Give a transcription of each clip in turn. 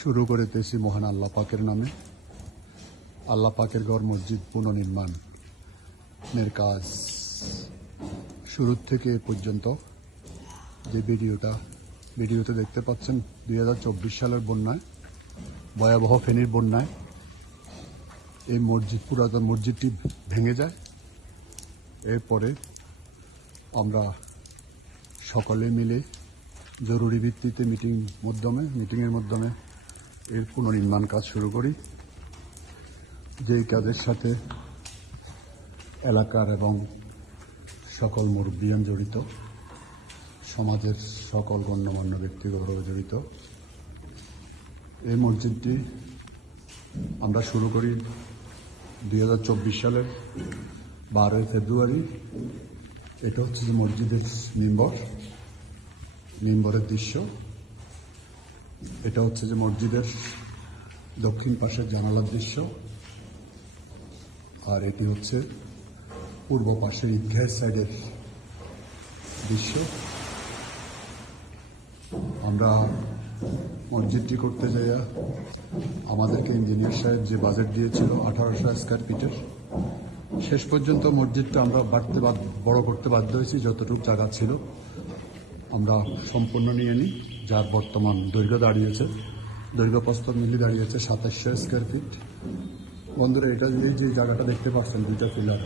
শুরু করিতেছি মহান আল্লাহ পাকের নামে। আল্লাহ পাকের ঘর, মসজিদ পুনর্নির্মাণের কাজ শুরুর থেকে পর্যন্ত। যে ভিডিওটা, ভিডিওতে দেখতে পাচ্ছেন দু হাজার চব্বিশ সালের বন্যায়, ভয়াবহ ফেনীর বন্যায়। এই মসজিদ, পুরাতন মসজিদটি ভেঙে যায়। এরপরে আমরা সকলে মিলে জরুরি ভিত্তিতে মিটিং মাধ্যমে মিটিংয়ের মাধ্যমে এর পুনর্নির্মাণ কাজ শুরু করি। যেই কাজের সাথে এলাকার এবং সকল মুরব্বিয়ান জড়িত, সমাজের সকল গণ্যমান্য ব্যক্তিগতভাবে জড়িত, এই মসজিদটি আমরা শুরু করি দু হাজার চব্বিশ সালের বারোই ফেব্রুয়ারি। এটা হচ্ছে যে মসজিদের মেম্বর, মেম্বরের দৃশ্য। এটা হচ্ছে যে মসজিদের দক্ষিণ পাশের জানালার দৃশ্য। আর এটি হচ্ছে পূর্ব পাশের ঈদগাহের সাইডের দৃশ্য। আমরা মসজিদটি করতে যাইয়া আমাদেরকে ইঞ্জিনিয়ার সাহেব যে বাজেট দিয়েছিল, আঠারোশো স্কোয়ার ফিটের, শেষ পর্যন্ত মসজিদটা আমরা বাড়তে বড় করতে বাধ্য হয়েছি, যতটুকু জায়গা ছিল। আমরা সম্পূর্ণ নিয়ে নিই, যার বর্তমান দৈর্ঘ্য দাঁড়িয়েছে। দৈর্ঘ্য প্রস্তর মিলিয়ে দাঁড়িয়েছে সাতাশশো স্কোয়ার ফিট বন্ধুরা, এটা এই যে জায়গাটা দেখতে পাচ্ছেন, দুইটা পিলার।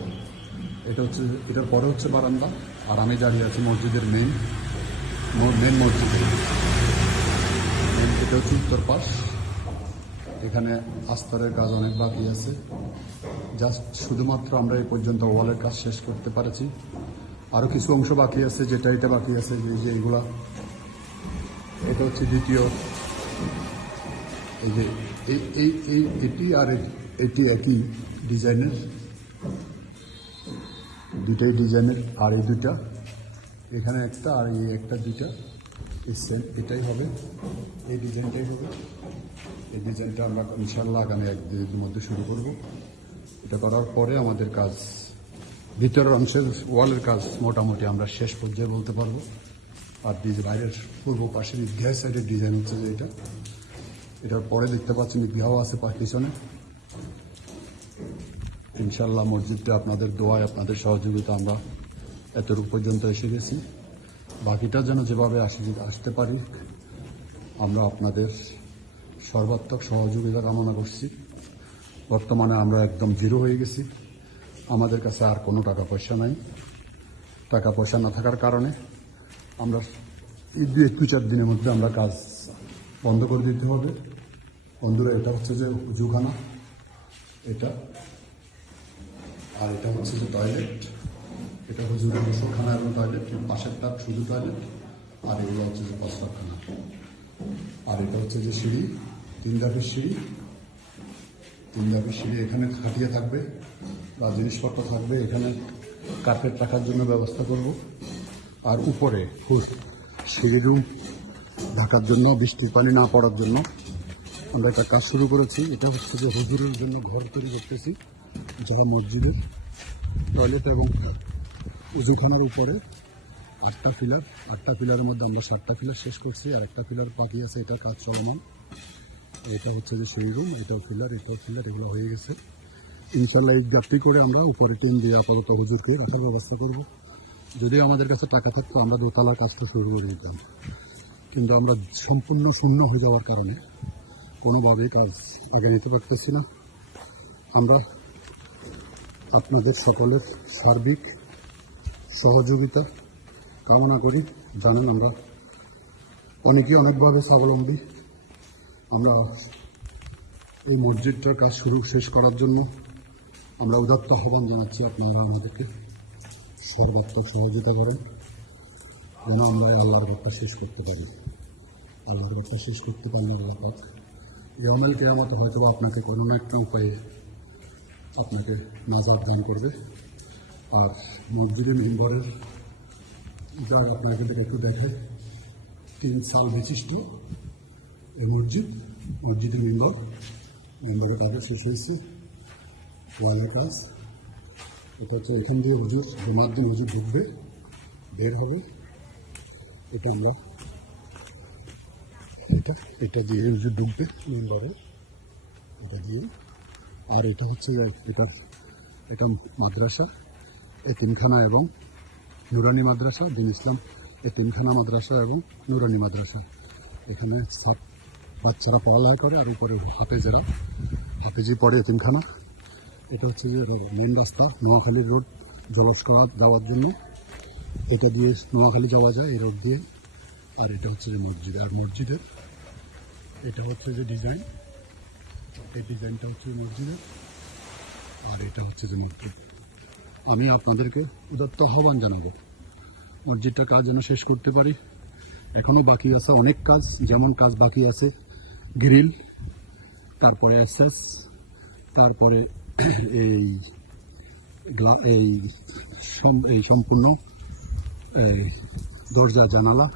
এটা হচ্ছে, এটার পরে হচ্ছে বারান্দা, আর আমি দাঁড়িয়ে আছি মসজিদের মেন মেন মসজিদে। এটা হচ্ছে উত্তর পাশ। এখানে আস্তরের কাজ অনেক বাকি আছে। জাস্ট শুধুমাত্র আমরা এই পর্যন্ত ওয়ালের কাজ শেষ করতে পারছি। আরও কিছু অংশ বাকি আছে, যেটা এটা বাকি আছে যে যে এইগুলা। এটা হচ্ছে দ্বিতীয়। এই যে, এই এই এই, এটি আর এটি একই ডিজাইনের। দুটাই ডিজাইনের, আর এই দুটা এখানে একটা, আর এই একটা এই সেম এটাই হবে। এই ডিজাইনটাই হবে। এই ডিজাইনটা আমরা ইনশাল্লাহ আগামী এক দিনের মধ্যে শুরু করব। এটা করার পরে আমাদের কাজ ভিতরের অংশের ওয়ালের কাজ মোটামুটি আমরা শেষ পর্যায়ে বলতে পারব। আর ডিজ- বাইরের পূর্ব পাশে ঈদগাহ সাইডের ডিজাইন হচ্ছে যে এটা। এটার পরে দেখতে পাচ্ছেন ঈদগাহ আছে পিছনে। ইনশাল্লাহ মসজিদটা আপনাদের দোয়ায়, আপনাদের সহযোগিতা আমরা এতটুকু পর্যন্ত এসে গেছি। বাকিটা যেন যেভাবে আসি, আসতে পারি, আমরা আপনাদের সর্বাত্মক সহযোগিতা কামনা করছি। বর্তমানে আমরা একদম জিরো হয়ে গেছি। আমাদের কাছে আর কোনো টাকা পয়সা নাই। টাকা পয়সা না থাকার কারণে আমরা দু দু, চার দিনের মধ্যে আমরা কাজ বন্ধ করে দিতে হবে। বন্ধুরা, এটা হচ্ছে যে উজুখানা এটা আর এটা হচ্ছে যে টয়লেট এটা হুজুরের গোসলখানা এবং টয়লেট পাশেরটা শুধু টয়লেট আর এগুলো হচ্ছে যে প্রস্তাবখানা আর এটা হচ্ছে যে সিঁড়ি, তিন ধাপের সিঁড়ি। ধাপের সিঁড়ি এখানে খাটিয়ে থাকবে, বা জিনিসপত্র থাকবে, এখানে কার্পেট রাখার জন্য ব্যবস্থা করব। আর উপরে হুস- সিঁড়ি রুম ঢাকার জন্য, বৃষ্টির পানি না পড়ার জন্য। আমরা একটা কাজ শুরু করেছি, এটা হচ্ছে যে হুজুরের জন্য ঘর তৈরি করতেছি, যারা মসজিদের টয়লেট এবং উজুখানার উপরে আটটা ফিলার আটটা ফিলারের মধ্যে আমরা সাতটা ফিলার শেষ করছি, আর একটা ফিলার বাকি আছে, এটার কাজ চলমান। এটা হচ্ছে যে সেই রুম এটাও ফিলার এটাও ফিলার এগুলো হয়ে গেছে। ইনশাল্লাহ এই গ্যাপটি করে আমরা উপরে টেন দিয়ে আপাতত হুজুরকে রাখার ব্যবস্থা করব। যদি আমাদের কাছে টাকা থাকতো, আমরা দোতলা কাজটা শুরু করে দিতাম। কিন্তু আমরা সম্পূর্ণ শূন্য হয়ে যাওয়ার কারণে কোনোভাবেই কাজ আগে নিতে পারতেছি না। আমরা আপনাদের সকলের সার্বিক সহযোগিতা কামনা করি। জানেন আমরা অনেকেই অনেকভাবে স্বাবলম্বী। আমরা এই মসজিদটার কাজ শুরু শেষ করার জন্য আমরা উদাত্ত আহ্বান জানাচ্ছি আপনারা আমাদেরকে। সর্বাত্মক সহযোগিতা করেন। যেন আমরা আল্লাহর ঘরটা শেষ করতে পারি। আল্লাহর ঘরটা শেষ করতে পারলে আল্লাহ পাক এই অমেল কেরামত হয়তো আপনাকে কোনো না একটা উপায়ে আপনাকে নাজার দান করবে। আর মসজিদের মেম্বারের যা আপনাকে একটু দেখে, তিন সাল বিশিষ্ট এই মসজিদ, মসজিদের মেম্বার, মেম্বারের কাজও শেষ হয়েছে ওয়ালের কাজ। এটা হচ্ছে এখান দিয়ে হুজুর দিন হুজুর ঢুকবে, বের হবে। এটা আমরা এটা এটা দিয়ে যে ঢুকবে মেম্বারে। এটা দিয়ে। আর এটা হচ্ছে এটা এটা মাদ্রাসা এতিমখানা এবং নুরানি মাদ্রাসা, দিন ইসলাম এতিমখানা মাদ্রাসা এবং নুরানি মাদ্রাসা। এখানে সব বাচ্চারা পড়ালেখা করে আর উপরে হাফেজেরা হাফেজি পড়ে এতিমখানা, এটা হচ্ছে যে মেন রাস্তা নোয়াখালী রোড জলস্করা যাওয়ার জন্য। এটা দিয়ে নোয়াখালী যাওয়া যায় এই রোড দিয়ে। আর এটা হচ্ছে যে মসজিদ, আর মসজিদের, এটা হচ্ছে যে ডিজাইন এই ডিজাইনটা হচ্ছে মসজিদের, আর এটা হচ্ছে যে মসজিদ। আমি আপনাদেরকে উদাত্ত আহ্বান জানাব, মসজিদটা কাজ যেন শেষ করতে পারি? এখনও বাকি আছে অনেক কাজ, যেমন কাজ বাকি আছে গ্রিল, তারপরে এসএস, তারপরে এই এই এই সম্পূর্ণ দরজা, জানালা,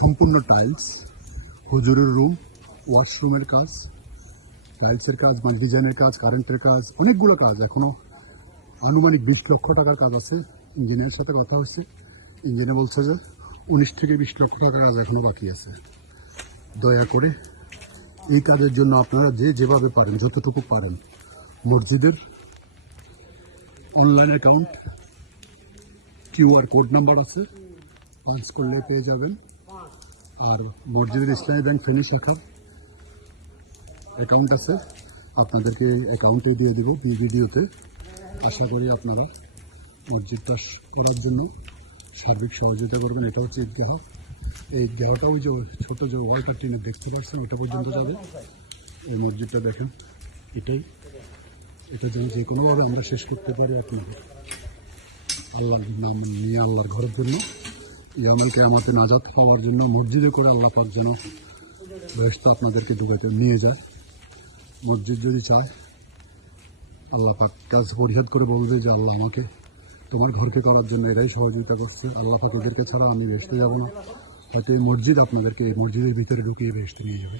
সম্পূর্ণ টাইলস হুজুরের রুম ওয়াশরুমের কাজ টাইলসের কাজ মানে ডিজাইনের কাজ কারেন্টের কাজ, অনেকগুলো কাজ এখনও আনুমানিক বিশ লক্ষ টাকার কাজ আছে। ইঞ্জিনিয়ারের সাথে কথা হচ্ছে ইঞ্জিনিয়ার বলছে যে, উনিশ থেকে বিশ লক্ষ টাকার কাজ এখনও বাকি আছে। দয়া করে এই কাজের জন্য আপনারা যে যেভাবে পারেন, যতটুকু পারেন, মসজিদের online account QR code number আছে পাঞ্চ করলে পেয়ে যাবেন। আর মসজিদের ইসলামী ব্যাংক ফেনী শাখার অ্যাকাউন্ট আছে, আপনাদেরকে অ্যাকাউন্টে দিয়ে দেবো ভিডিওতে। আশা করি আপনারা মসজিদটা করার জন্য সার্বিক সহযোগিতা করবেন, এটা হচ্ছে ঈদগাহ। এই ঈদগাহটা ওই যে ছোট যে ওয়ালটা টিনে দেখতে পাচ্ছেন ওইটা পর্যন্ত যাবে। এই মসজিদটা দেখেন, এটাই। এটা যেন যে কোনোভাবে আমরা শেষ করতে পারি আপনাদের আল্লাহর নাম নিয়ে আল্লাহর ঘরের জন্য। ইয়ামালকে আমাকে নাজাত পাওয়ার জন্য, মসজিদে করে আল্লাহ পাক যেন বেহস্ত আপনাদেরকে ডুবেতে নিয়ে যায়। মসজিদ যদি চায়, আল্লাহ পাক কাজ পরিহাদ করে বলবে যে, আল্লাহ আমাকে তোমার ঘরকে করার জন্য এরাই সহযোগিতা করছে। আল্লাহ পাক ওদেরকে ছাড়া আমি বেসতে যাব না। হয়তো এই মসজিদ আপনাদেরকে মসজিদের ভিতরে ঢুকিয়ে বেসতে নিয়ে যাবে।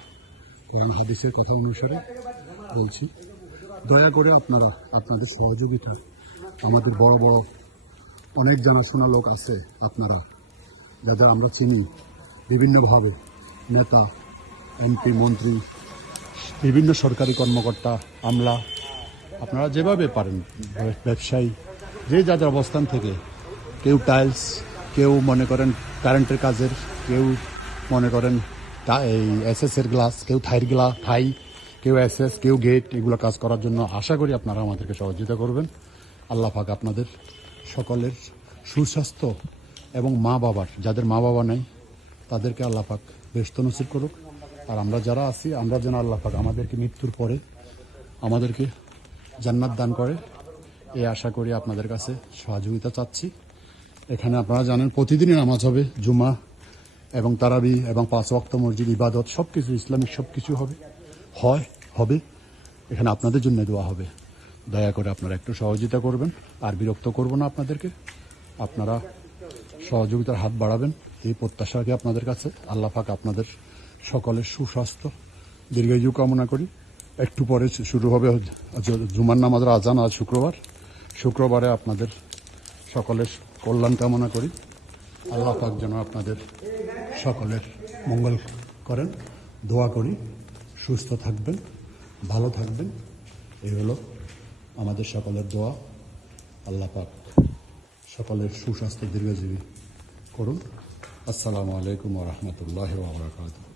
কোরআন হাদিসের কথা অনুসারে বলছি। দয়া করে আপনারা, আপনাদের সহযোগিতা, আমাদের বড় বড় অনেক জানাশোনা লোক আছে আপনারা, যাদের আমরা চিনি, বিভিন্নভাবে নেতা, এমপি, মন্ত্রী, বিভিন্ন সরকারি কর্মকর্তা, আমলা, আপনারা যেভাবে পারেন ব্যবসায়ী, যে যাদের অবস্থান থেকে, কেউ টাইলস কেউ মনে করেন কারেন্টের কাজের কেউ মনে করেন তা- এই এর গ্লাস কেউ থাইর গ্লাস থাই কেউ এসএস কেউ গেট এগুলো কাজ করার জন্য আশা করি আপনারা আমাদেরকে সহযোগিতা করবেন। আল্লাহ পাক আপনাদের সকলের সুস্বাস্থ্য এবং মা বাবার, যাদের মা বাবা নেই, তাদেরকে আল্লাহ পাক ব্যস্ত নসিব করুক। আর আমরা যারা আছি, আমরা যেন আল্লাহ পাক আমাদেরকে মৃত্যুর পরে আমাদেরকে জান্নাত দান করে এই আশা করি আপনাদের কাছে সহযোগিতা চাচ্ছি। এখানে আপনারা জানেন, প্রতিদিনই নামাজ হবে, জুমা এবং তারাবি এবং পাঁচ ওয়াক্ত মসজিদ, ইবাদত সব কিছু ইসলামিক সব কিছু হবে। হয়, হবে। এখানে আপনাদের জন্য দেওয়া হবে। দয়া করে আপনারা একটু সহযোগিতা করবেন আর বিরক্ত করব না আপনাদেরকে। আপনারা সহযোগিতার হাত বাড়াবেন। এই প্রত্যাশাকে আপনাদের কাছে। আল্লাহ পাক আপনাদের সকলের সুস্বাস্থ্য, দীর্ঘায়ু কামনা করি। একটু পরে শুরু হবে জুমার নামাজের আজান আজ শুক্রবার। শুক্রবারে আপনাদের সকলের কল্যাণ কামনা করি। আল্লাহ পাক যেন আপনাদের সকলের মঙ্গল করেন। দোয়া করি, সুস্থ থাকবেন, ভালো থাকবেন। এই হলো আমাদের সকলের দোয়া। আল্লাহ পাক সকলের সুস্বাস্থ্য দীর্ঘজীবী করুন। আসসালামু আলাইকুম রহমতুল্লাহ ওবরাকাতুহ